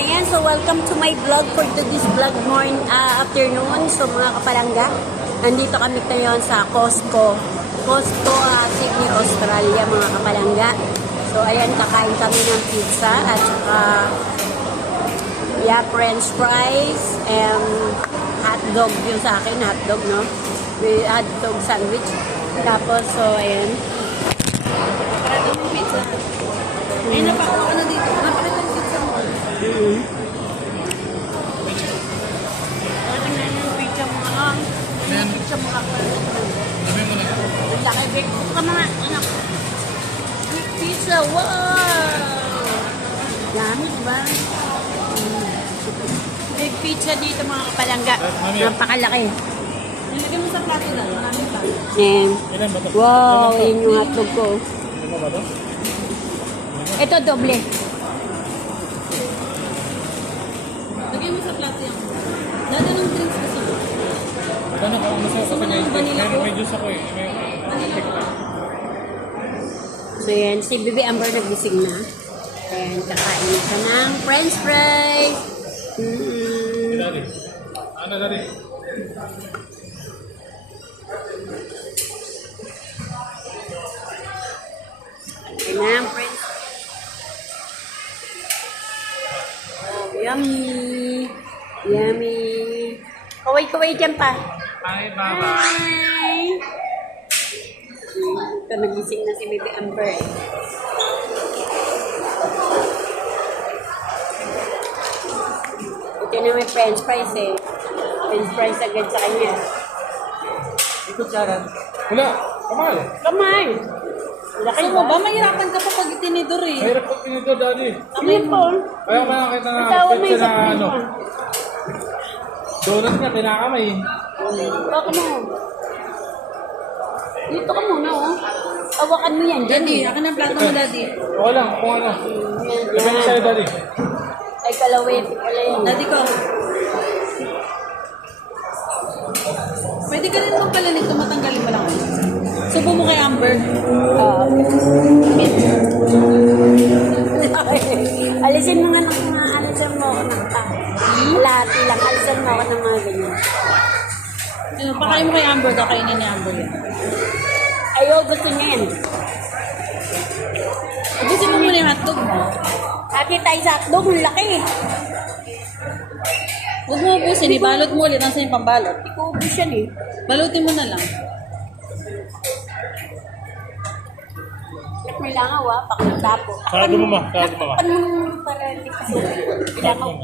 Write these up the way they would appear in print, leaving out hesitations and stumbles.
Ayan, so welcome to my vlog for today's vlog afternoon. So mga kapalangga, nandito kami ngayon sa Costco. Costco, Sydney, Australia, mga kapalangga. So ayan, kakain kami ng pizza at saka french fries and hotdog yung sa akin, hotdog, no? With hotdog sandwich. Tapos, so ayan. Napakita yung pizza. Ay, napaka dito. Napakita yung pizza mo. Tingnan yung pizza mo, yung pizza mo Sabi mo na. ang laki, big ka mga anak. Big pizza, wow! Dami, diba? Big pizza dito, mga kapalangga. Napakalaki. Nilagay mo sa plato na. Maraming pa. And, Ilan ba ito? wow, yun yung hotdog ko. Ilan ba ito? Ito, doble. Lagay mo sa plato yan. Dada ng drinks kasi. Ano ka? Masaya sa kanya. Vanilla ko. May juice ako eh. So yan, si Bibi Amber nagising na. And kakain siya ng french fries. Daddy. Ano daddy? Kakain ng french fries. Oh, yummy. Yummy. Kaway-kaway dyan pa. Hi, Baba. Hi! Ito, nagising na si Bibi Amber. Ito na may french fries eh. French fries agad sa kanya. Ikot siya. Wala. Kamal. Come on! Laki Ano ba? ba? Mahirapan ka pa pag itinidor eh. Mahirap pag pinito daddy. Ano po? Kaya makakita na Ikaw may pizza isa na ano. Donut nga, tinakamay. Baka mo. Dito ka muna oh. Hawakan mo yan. Daddy, akin ang plato mo, Daddy. Okay lang, kung ano. Depende Yan. sa'yo daddy. Ay, kalawin. Wala yan. Daddy ko. Pwede ka rin mong palanig kung matanggalin mo lang. Subo mo kay Amber. Alisin mo nga ng mga, alisin mo ako ng lahati lang, alisin mo ako ng mga ganyan. Ano, pakain mo kay Amber daw, kainin ni Amber yan. Ayaw, gusto niya yan. Ubusin mo muna yung hotdog mo. Hati tayo sa hotdog, ang laki. Huwag mo ubusin, ibalot mo ulit. Nasaan yung pambalot? Ikubos yan eh. Balutin mo na lang. May langaw ah, pakitapo. Sarado mo ma, sarado mo ma. Ano para hindi kasi langaw.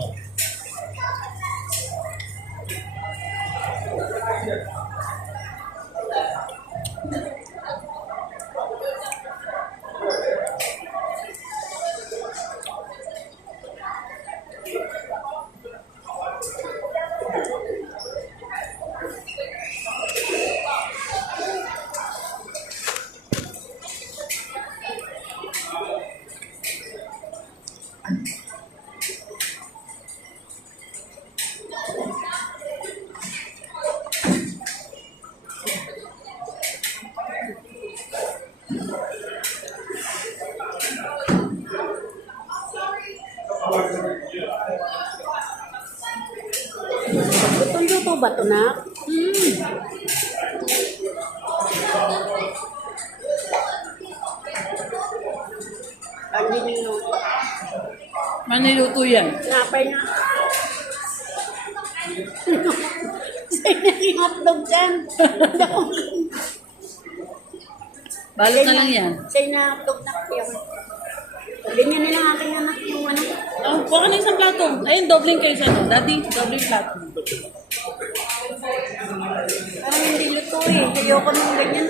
Luto ba ito na? Hindi niluto. Maniluto yan. Napay na. Sa'yo na yung hotdog dyan. Balot na lang yan. Sa'yo na hotdog na yung. Ganyan na lang aking anak yung ano. Oh, kuha ka na isang plato. Ayun, dobleng kayo sa ano. Daddy, dobleng plato. Parang hindi luto eh. Ayoko nung ganyan.